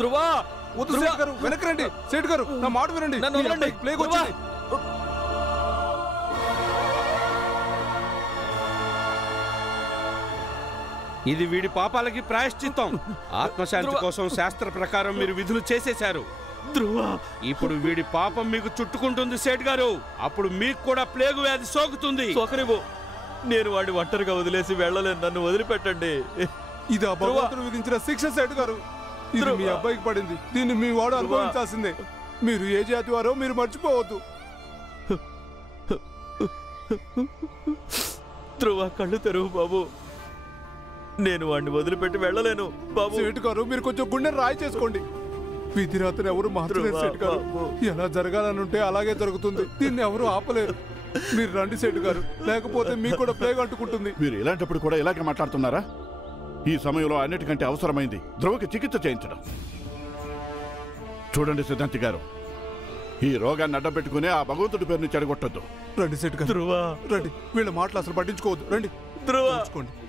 ధ్రువా వద్దు సేట్ గారు, వెనక్కి రండి. సేట్ గారు నా మాట వినండి. ప్లేగ్ వచ్చింది. ఇది వీడి పాపాలకి ప్రాయశ్చిత్తం. ఆత్మశాంతి కోసం శాస్త్ర ప్రకారం మీరు విధులు చేసేశారు. ఇప్పుడు వీడి పాపం మీకు చుట్టుకుంటుంది సేట్ గారు. అప్పుడు మీకు కూడా ప్లేగు వ్యాధి సోకుతుంది. నేను వాడిని ఒంటరిగా వదిలేసి వెళ్ళలేను, నన్ను వదిలిపెట్టండి. ఇది ఆ భగవంతుడు విధించిన శిక్ష సేట్ గారు. ఇది మీ అబ్బాయికి పడింది, దీన్ని మీ వాడు అనుభవించాల్సిందే. మీరు ఏ జాతి వారో మీరు మర్చిపోవద్దు. ధ్రువ కళ్ళు తెరువు బాబు, నేను వాడిని వదిలిపెట్టి వెళ్ళలేను బాబు. సేట్ గారు మీరు కొంచెం గుండె రాయి చేసుకోండి. విధిరాతను ఎవరు మార్చలేరు సేట్ గారు. ఎలా జరగాలనుంటే అలాగే జరుగుతుంది. దీన్ని ఎవరు ఆపలేరు. మీరు రండి సేట్ గారు, లేకపోతే మీకు కూడా ప్లేగ్ అంటుకుంటుంది. మీరు ఇలాంటప్పుడు కూడా ఇలాగే మాట్లాడుతున్నారా? ఈ సమయంలో అన్నిటికంటే అవసరమైంది ధ్రువకి చికిత్స చేయించడం. చూడండి సిద్ధాంతి గారు, ఈ రోగాన్ని అడ్డం పెట్టుకుని ఆ భగవంతుడి పేరుని చెడగొట్టద్దు. రండి సేట్ గారు, రండి. వీళ్ళ మాటలు అసలు పట్టించుకోవద్దు. రండి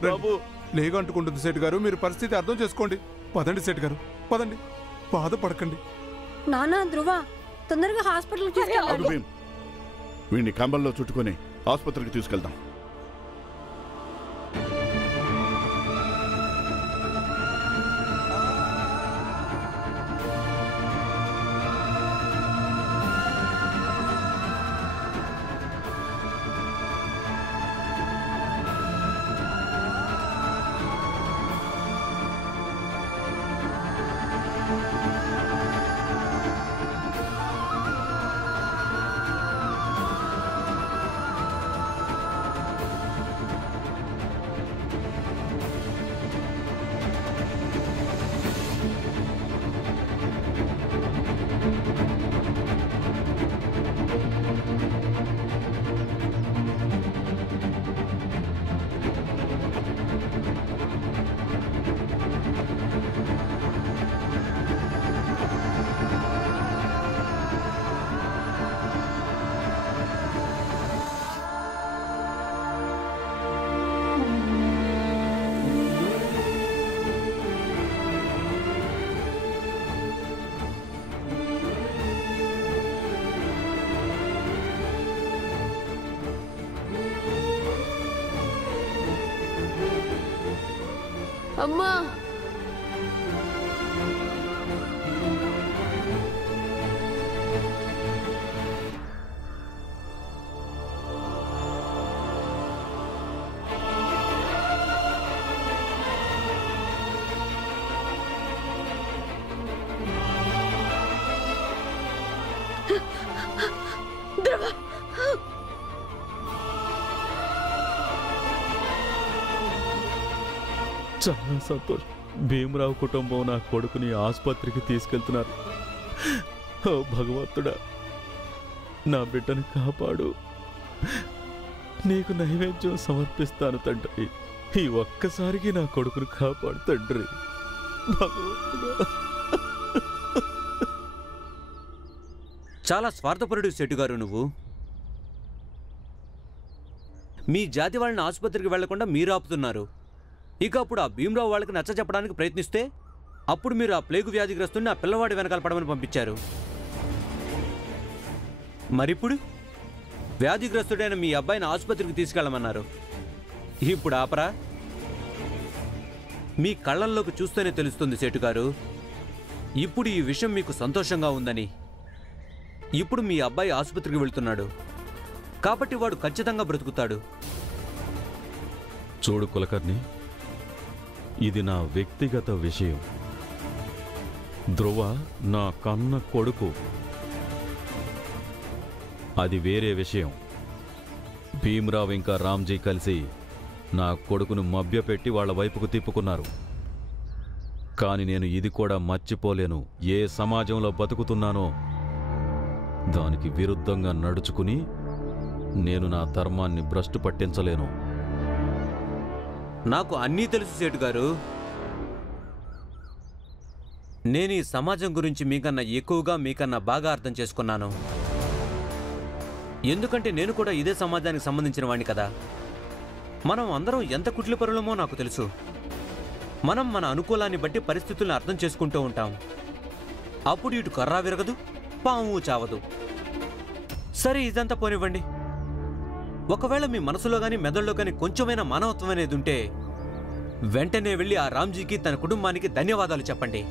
బాబు. ప్లేగ్ అంటుకుంటుంది సేట్ గారు, మీరు పరిస్థితి అర్థం చేసుకోండి. పదండి సేట్ గారు, పదండి. బాధపడకండి. నానా ధ్రువ, తొందరగా హాస్పిటల్కి తీసుకెళ్ళండి. వీడిని కంబల్లో చుట్టుకొని ఆసుపత్రికి తీసుకెళ్దాం. అమ్మా, చాలా సంతోషం. భీమరావు కుటుంబం నా కొడుకుని ఆసుపత్రికి తీసుకెళ్తున్నారు. ఓ భగవంతుడా, నా బిడ్డను కాపాడు. నీకు నైవేద్యం సమర్పిస్తాను తండ్రి. ఈ ఒక్కసారికి నా కొడుకును కాపాడు తండ్రి. భగవంతుడా. చాలా స్వార్థపరుడు సెట్టు గారు నువ్వు. మీ జాతి వాళ్ళని ఆసుపత్రికి వెళ్లకుండా మీరు ఆపుతున్నారు. ఇక అప్పుడు ఆ భీమరావు వాళ్ళకి నచ్చ చెప్పడానికి ప్రయత్నిస్తే అప్పుడు మీరు ఆ ప్లేగు వ్యాధిగ్రస్తుని ఆ పిల్లవాడి వెనకాల పడమని పంపించారు. మరిప్పుడు వ్యాధిగ్రస్తుడైన మీ అబ్బాయిని ఆసుపత్రికి తీసుకెళ్ళమన్నారు. ఇప్పుడు ఆపరా? మీ కళ్ళల్లోకి చూస్తేనే తెలుస్తుంది సేటు గారు, ఇప్పుడు ఈ విషయం మీకు సంతోషంగా ఉందని. ఇప్పుడు మీ అబ్బాయి ఆసుపత్రికి వెళ్తున్నాడు కాబట్టి వాడు ఖచ్చితంగా బ్రతుకుతాడు. చూడు కులకర్ణి, ఇది నా వ్యక్తిగత విషయం. ధ్రువ నా కన్న కొడుకు, అది వేరే విషయం. భీమరావు ఇంకా రామ్జీ కలిసి నా కొడుకును మభ్యపెట్టి వాళ్ళ వైపుకు తిప్పుకున్నారు. కానీ నేను ఇది కూడా మర్చిపోలేను. ఏ సమాజంలో బతుకుతున్నానో దానికి విరుద్ధంగా నడుచుకుని నేను నా ధర్మాన్ని భ్రష్టు పట్టించలేను. నాకు అన్నీ తెలుసు సేటు గారు. నేను ఈ సమాజం గురించి మీకన్నా ఎక్కువగా మీకన్నా బాగా అర్థం చేసుకున్నాను. ఎందుకంటే నేను కూడా ఇదే సమాజానికి సంబంధించిన వాడిని కదా. మనం అందరం ఎంత కుట్లిపరులమో నాకు తెలుసు. మనం మన అనుకూలాన్ని బట్టి పరిస్థితులను అర్థం చేసుకుంటూ ఉంటాం. అప్పుడు ఇటు కర్ర విరగదు, పాము చావదు. సరే, ఇదంతా పోనివ్వండి. ఒకవేళ మీ మనసులో గాని మెదడులో గాని కొంచెమైనా మానవత్వం అనేది ఉంటే వెంటనే వెళ్ళి ఆ రామ్జీకి తన కుటుంబానికి ధన్యవాదాలు చెప్పండి.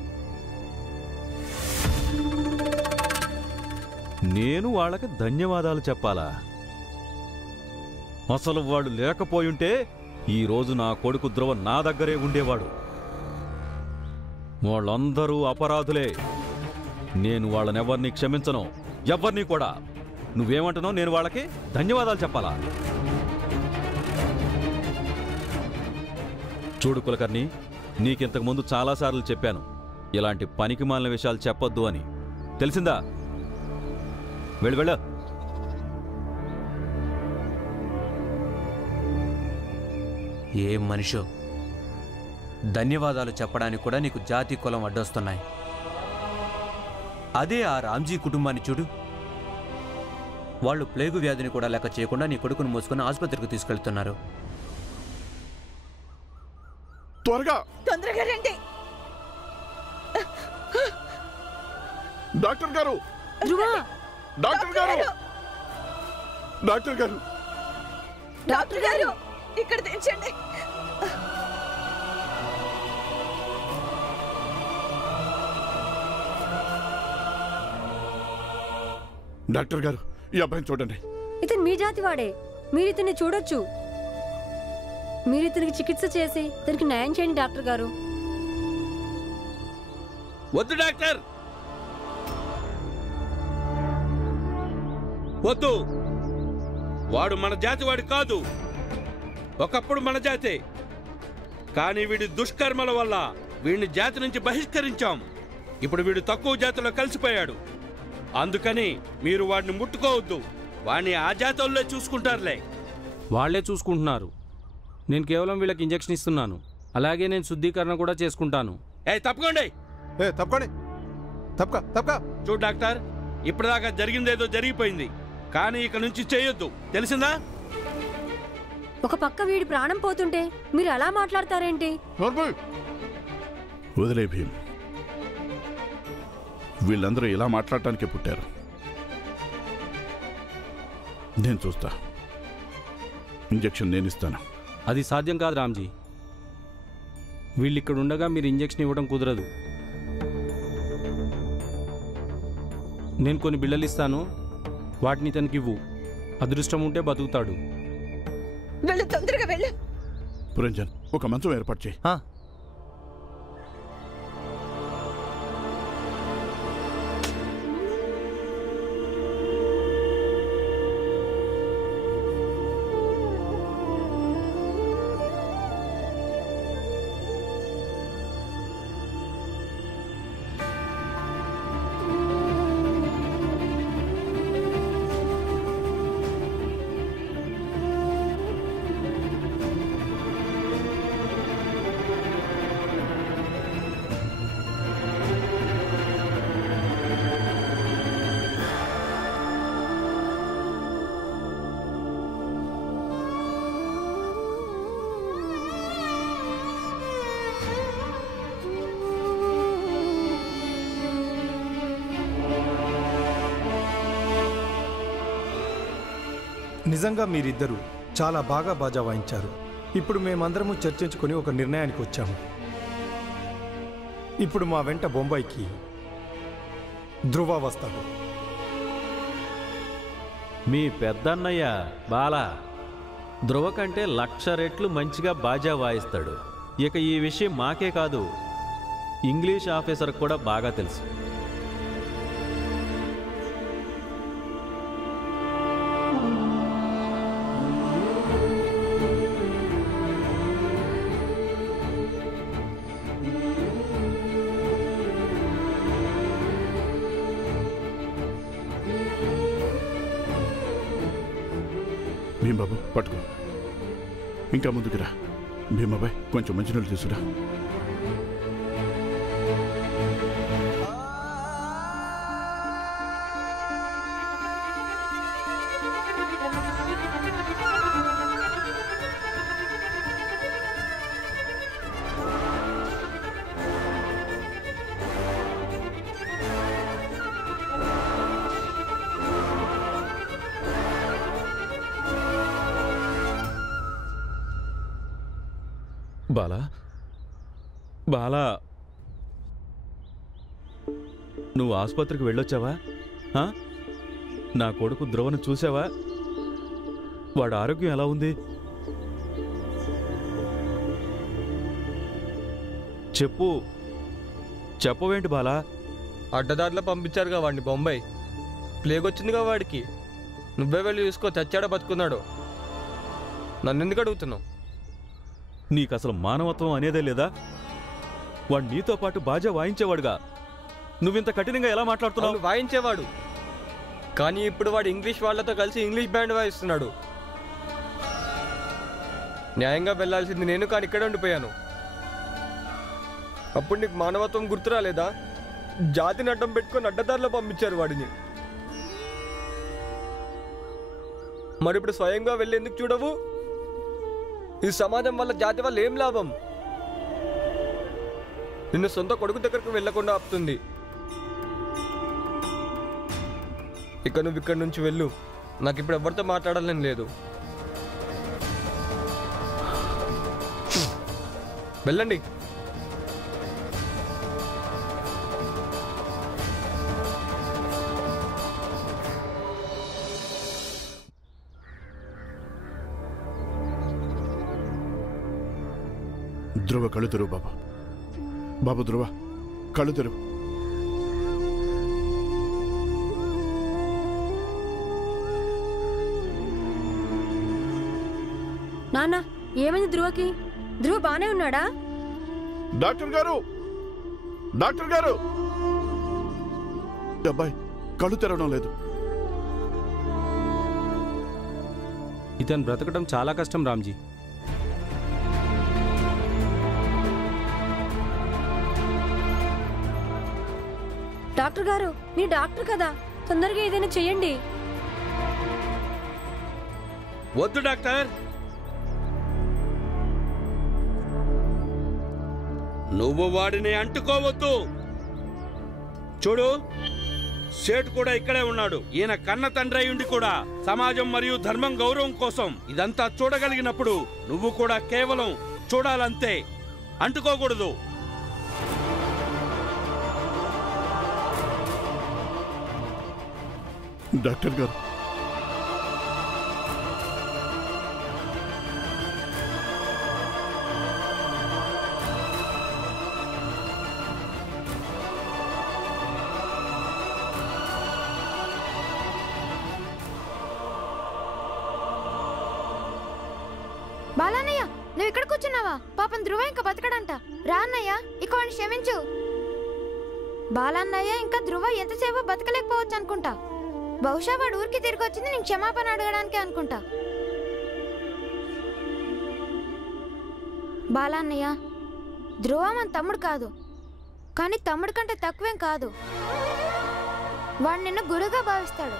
నేను వాళ్ళకి ధన్యవాదాలు చెప్పాలా? అసలు వాడు లేకపోయుంటే ఈరోజు నా కొడుకు ధ్రువ నా దగ్గరే ఉండేవాడు. వాళ్ళందరూ అపరాధులే. నేను వాళ్ళనెవరిని క్షమించను, ఎవరిని కూడా. నువ్వేమంటున్నావు? నేను వాళ్ళకి ధన్యవాదాలు చెప్పాలా? చూడు కులకర్ణి, నీకింతకుముందు చాలాసార్లు చెప్పాను ఇలాంటి పనికిమాలిన విషయాలు చెప్పొద్దు అని. తెలిసిందా? వెళ్ళ ఏం మనిషో, ధన్యవాదాలు చెప్పడానికి కూడా నీకు జాతి కులం అడ్డొస్తున్నాయి. అదే ఆ రామ్జీ కుటుంబాన్ని చూడు. వాళ్ళు ప్లేగు వ్యాధిని కూడా లెక్క చేయకుండా నీ కొడుకును మోసుకుని ఆసుపత్రికి తీసుకెళ్తున్నారు. తొందరగా రండి. డాక్టర్ గారు, డాక్టర్ గారు, డాక్టర్ గారు, డాక్టర్ గారు, ఇక్కడ తెచ్చండి. డాక్టర్ గారు, ఈ అబ్బాయిని చూడండి. ఇతను మీ జాతి వాడే. మీరు ఇతన్ని చూడొచ్చు. మీరు ఇతనికి చికిత్స చేసి ఇతనికి న్యాయం చేయండి డాక్టర్ గారు. వద్దు డాక్టర్, వద్దు. వాడు మన జాతి వాడు కాదు. ఒకప్పుడు మన జాతే, కానీ వీడి దుష్కర్మల వల్ల వీడిని జాతి నుంచి బహిష్కరించాం. ఇప్పుడు వీడు తక్కువ జాతిలో కలిసిపోయాడు. అందుకని మీరు వాడిని ముట్టుకోవద్దు. వాడిని ఆ జాతుల్లో చూసుకుంటారులే. వాళ్లే చూసుకుంటున్నారు. నేను కేవలం వీళ్ళకి ఇంజెక్షన్ ఇస్తున్నాను. అలాగే నేను శుద్ధీకరణ కూడా చేసుకుంటాను. తప్పకోండి. తప్పక. చూడు డాక్టర్, ఇప్పటిదాకా జరిగిందేదో జరిగిపోయింది, కానీ ఇక నుంచి చేయొద్దు. తెలిసిందా? ఒక పక్క వీడి ప్రాణం పోతుంటే మీరు అలా మాట్లాడతారేంటి? వదిలే భీమ్, వీళ్ళందరూ ఇలా మాట్లాడటానికే పుట్టారు. నేను చూస్తా. ఇంజెక్షన్ నేను ఇస్తాను. అది సాధ్యం కాదు రామ్జీ. వీళ్ళు ఇక్కడ ఉండగా మీరు ఇంజెక్షన్ ఇవ్వడం కుదరదు. నేను కొన్ని బిళ్ళలు ఇస్తాను, వాటిని తనకి ఇవ్వు. అదృష్టం ఉంటే బతుకుతాడు. వెళ్ళు, తొందరగా వెళ్ళు. పురంజన్, ఒక మంచం ఏర్పాటు చేయి. నిజంగా మీరిద్దరూ చాలా బాగా బాజా వాయించారు. ఇప్పుడు మేమందరము చర్చించుకొని ఒక నిర్ణయానికి వచ్చాము. ఇప్పుడు మా వెంట బొంబాయికి ధ్రువ వస్తాడు. మీ పెద్దన్నయ్య బాలా ధ్రువ కంటే 1,00,000 రెట్లు మంచిగా బాజా వాయిస్తాడు. ఇక ఈ విషయం మాకే కాదు, ఇంగ్లీష్ ఆఫీసర్ కూడా బాగా తెలుసు. భీంబాబు, పట్టుకో. ఇంకా ముందుకు రా. భీమాబాయ్, కొంచెం మంచినీళ్ళు తీసుకురా. బాలా బాలా నువ్వు ఆసుపత్రికి వెళ్ళొచ్చావా? నా కొడుకు ధ్రువను చూసావా? వాడి ఆరోగ్యం ఎలా ఉంది? చెప్పవేంటి బాలా? అడ్డదారిలో పంపించారుగా వాడిని బొంబాయి. ప్లేగ్ వచ్చిందిగా వాడికి. నువ్వే వెళ్ళి చూసుకో, చచ్చాడో బతుకున్నాడు. నన్ను ఎందుకు అడుగుతున్నావు? నీకు అసలు మానవత్వం అనేదే లేదా? వాడు నీతో పాటు బాజా వాయించేవాడుగా. నువ్వింత కఠినంగా ఎలా మాట్లాడుతున్నావు? వాయించేవాడు, కానీ ఇప్పుడు వాడు ఇంగ్లీష్ వాళ్ళతో కలిసి ఇంగ్లీష్ బ్యాండ్ వాయిస్తున్నాడు. న్యాయంగా వెళ్లాల్సింది నేను, కానీ ఇక్కడ ఉండిపోయాను. అప్పుడు నీకు మానవత్వం గుర్తురాలేదా? జాతిని అడ్డం పెట్టుకొని అడ్డదారిలో పంపించారు వాడిని. మరి ఇప్పుడు స్వయంగా వెళ్ళి ఎందుకు చూడవు? ఈ సమాజం వల్ల, జాతి వల్ల ఏం లాభం? నిన్ను సొంత కొడుకు దగ్గరకు వెళ్లకుండా ఆపుతుంది. ఇక నువ్వు ఇక్కడి నుంచి వెళ్ళు. నాకు ఇప్పుడు ఎవరితో మాట్లాడాలని లేదు. వెళ్ళండి. ధ్రువ కళ్ళు తెరువు బాబు. బాబు ధ్రువ కళ్ళు తెరువు. నాన్న, ఏమైంది ధ్రువకి? ధ్రువ బానే ఉన్నాడా? డాక్టర్ గారు, డాక్టర్ గారు! అబ్బాయి కళ్ళు తెరవడం లేదు. ఇతను బ్రతకడం చాలా కష్టం రామ్జీ. డాక్టర్ గారు, మీరు డాక్టర్ కదా, తొందరగా ఏదైనా చెయ్యండి. వద్దు డాక్టర్, నువ్వు వాడిని అంటుకోవద్దు. చూడు, సేటు కూడా ఇక్కడే ఉన్నాడు. ఈయన కన్న తండ్రి ఉండి కూడా సమాజం మరియు ధర్మం గౌరవం కోసం ఇదంతా చూడగలిగినప్పుడు నువ్వు కూడా కేవలం చూడాలంతే, అంటుకోకూడదు. డాక్టర్ గారు, బాలన్నయ్య, నువ్వు ఇక్కడ కూర్చున్నావా? పాపం ధ్రువ ఇంకా బతకడంట. రా అన్నయ్య, ఇక వాడిని క్షమించు. బాలన్నయ్య ఇంకా ధ్రువ ఎంతసేపు బతకలేకపోవచ్చు అనుకుంటా. బహుశా వాడు ఊరికి తిరిగి వచ్చింది నేను క్షమాపణ అడగడానికి అనుకుంటా. బాలన్నయ్య, ధ్రువ మన తమ్ముడు కాదు, కానీ తమ్ముడు కంటే తక్కువేం కాదు. వాడు నిన్ను గురువుగా భావిస్తాడు.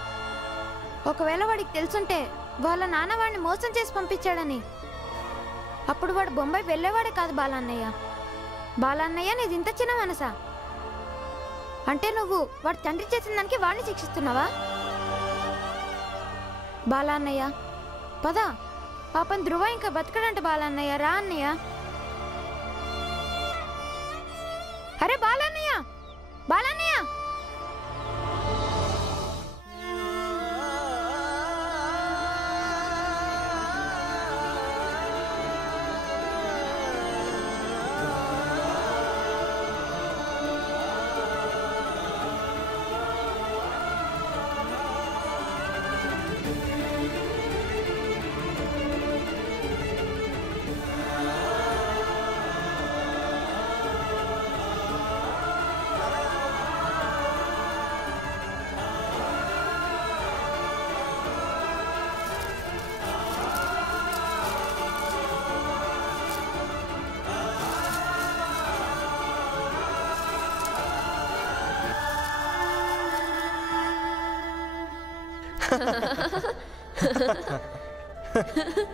ఒకవేళ వాడికి తెలుసుంటే వాళ్ళ నాన్న వాడిని మోసం చేసి పంపించాడని, అప్పుడు వాడు బొంబాయి వెళ్ళేవాడే కాదు. బాలన్నయ్య, బాలన్నయ్య, నీది ఇంత చిన్న మనసా? అంటే నువ్వు వాడు తండ్రి చేసిన దానికి వాడిని శిక్షిస్తున్నావా? బాలన్నయ్య పద, పాపం ధ్రువ ఇంకా బతకడంట. బాలన్నయ్య రా అన్నయ్య. అరే బాలన్నయ్య, బాలన్నయ్య!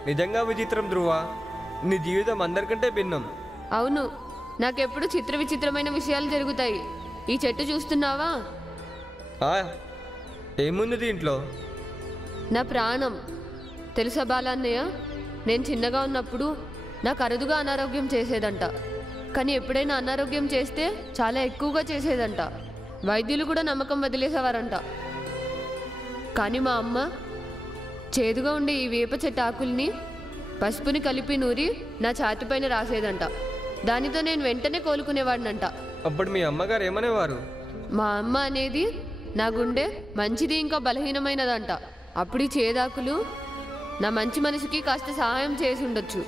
నిజంగా విచిత్రం ధ్రువ. నీ జీవితం అందరికంటే భిన్నం. అవును, నాకెప్పుడు చిత్ర విచిత్రమైన విషయాలు జరుగుతాయి. ఈ చెట్టు చూస్తున్నావా? ఏముంది దీంట్లో? నా ప్రాణం. తెలుసా బాలన్నయ్య, నేను చిన్నగా ఉన్నప్పుడు నాకు అరుదుగా అనారోగ్యం చేసేదంట. కానీ ఎప్పుడైనా అనారోగ్యం చేస్తే చాలా ఎక్కువగా చేసేదంట. వైద్యులు కూడా నమ్మకం వదిలేసేవారంట. కానీ మా అమ్మ చేదుగా ఉండే ఈ వేప చెట్టు ఆకుల్ని పసుపుని కలిపి నూరి నా ఛాతిపైన రాసేదంట. దానితో నేను వెంటనే కోలుకునేవాడినంట. అప్పుడు మీ అమ్మగారు ఏమనేవారు? మా అమ్మ అనేది నా గుండె మంచిది ఇంకా బలహీనమైనదంట. అప్పుడు ఈ చేదాకులు నా మంచి మనసుకి కాస్త సహాయం చేసి ఉండొచ్చు.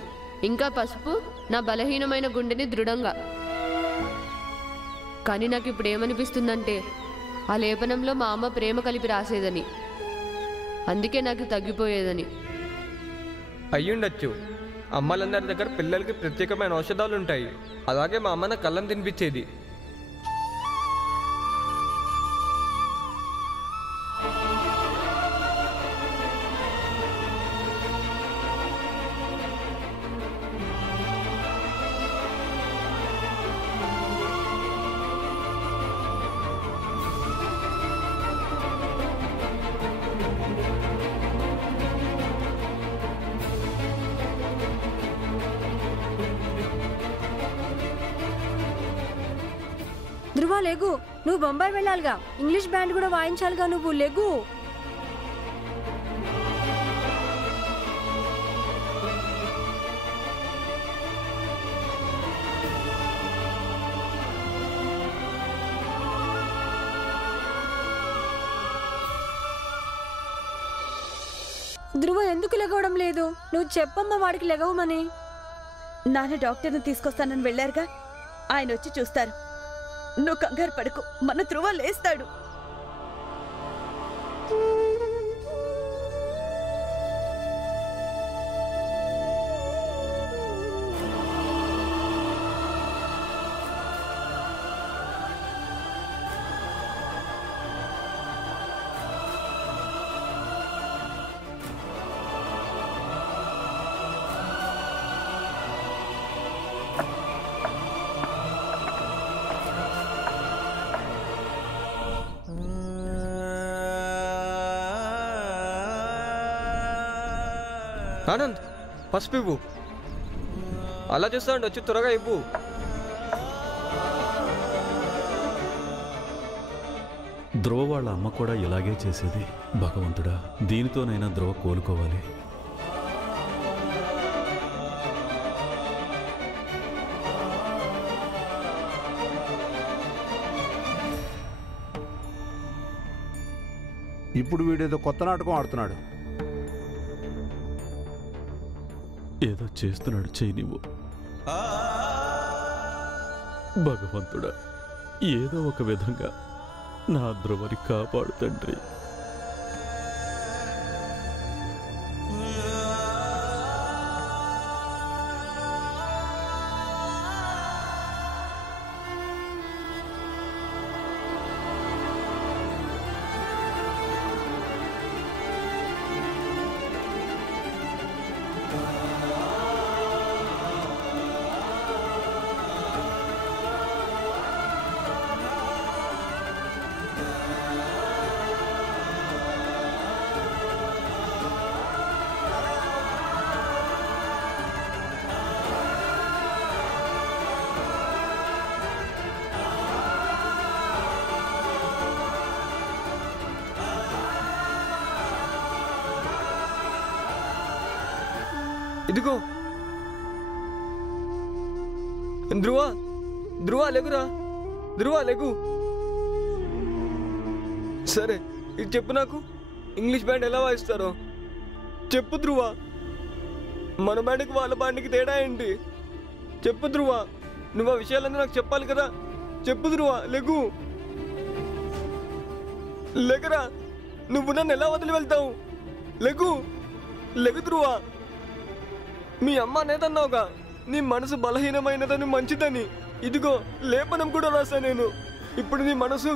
ఇంకా పసుపు నా బలహీనమైన గుండెని దృఢంగా. కానీ నాకు ఇప్పుడు ఏమనిపిస్తుందంటే ఆ లేపనంలో మా అమ్మ ప్రేమ కలిపి రాసేదని, అందుకే నాకు తగ్గిపోయేదని. అయ్యుండొచ్చు. అమ్మలందరి దగ్గర పిల్లలకి ప్రత్యేకమైన ఔషధాలు ఉంటాయి. అలాగే మా అమ్మ నా కళ్ళం తినిపించేది. ధ్రువ లేగు, నువ్వు బొంబాయి వెళ్ళాలిగా. ఇంగ్లీష్ బ్యాండ్ కూడా వాయించాలిగా. నువ్వు లేగు. ధ్రువ ఎందుకు లెగవడం లేదు? నువ్వు చెప్పమ్మా వాడికి లెగవమని. నాన్న డాక్టర్ని తీసుకొస్తానని వెళ్ళారుగా, ఆయన వచ్చి చూస్తారు. నువ్వు కంగారు పడుకు, మన ధ్రువ లేస్తాడు. ఆనంద్, పసుపు ఇవ్వు. అలా చూస్తాండి, వచ్చి త్వరగా ఇవ్వు. ధ్రువ వాళ్ళ అమ్మ కూడా ఇలాగే చేసేది. భగవంతుడా, దీనితోనైనా ధ్రువ కోలుకోవాలి. ఇప్పుడు వీడేదో కొత్త నాటకం ఆడుతున్నాడు. ఏదో చేస్తున్నాడు, చేయనివ్వు. భగవంతుడా, ఏదో ఒక విధంగా నా ధ్రువని కాపాడు తండ్రి. ఇదిగో ధ్రువ, ధ్రువ లేగురా, ధ్రువ లేగు. సరే, ఇది చెప్పు నాకు. ఇంగ్లీష్ బ్యాండ్ ఎలా వాయిస్తారో చెప్పు ధ్రువ. మన బ్యాండ్కి వాళ్ళ బ్యాండ్కి తేడా ఏంటి చెప్పు ధ్రువ. నువ్వు ఆ విషయాలన్నీ నాకు చెప్పాలి కదా. చెప్పు ధ్రువ, లేగు. లేకరా, నువ్వు నన్ను ఎలా వదిలి వెళ్తావు? లేగు, లేగు ధ్రువ. మీ అమ్మ అనేదన్నావుగా, నీ మనసు బలహీనమైనదని, మంచిదని. ఇదిగో లేపనం కూడా రాశా నేను. ఇప్పుడు నీ మనసు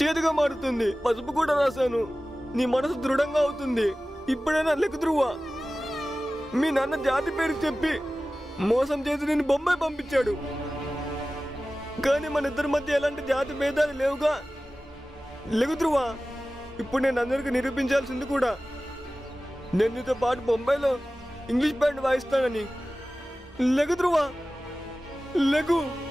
చేదుగా మారుతుంది. పసుపు కూడా రాశాను. నీ మనసు దృఢంగా అవుతుంది. ఇప్పుడైనా లెక్కు ధ్రువ. మీ నాన్న జాతి పేరు చెప్పి మోసం చేసి నేను బొంబాయి పంపించాడు. కానీ మన ఇద్దరి మధ్య ఎలాంటి జాతి భేదాలు లేవుగా. లెగు ధ్రువ. ఇప్పుడు నేను అందరికీ నిరూపించాల్సింది కూడా. నేను నీతో పాటు బొంబాయిలో ఇంగ్లీష్ బ్యాండ్ వాయిస్తానని. లెగు ధ్రువ లెగు.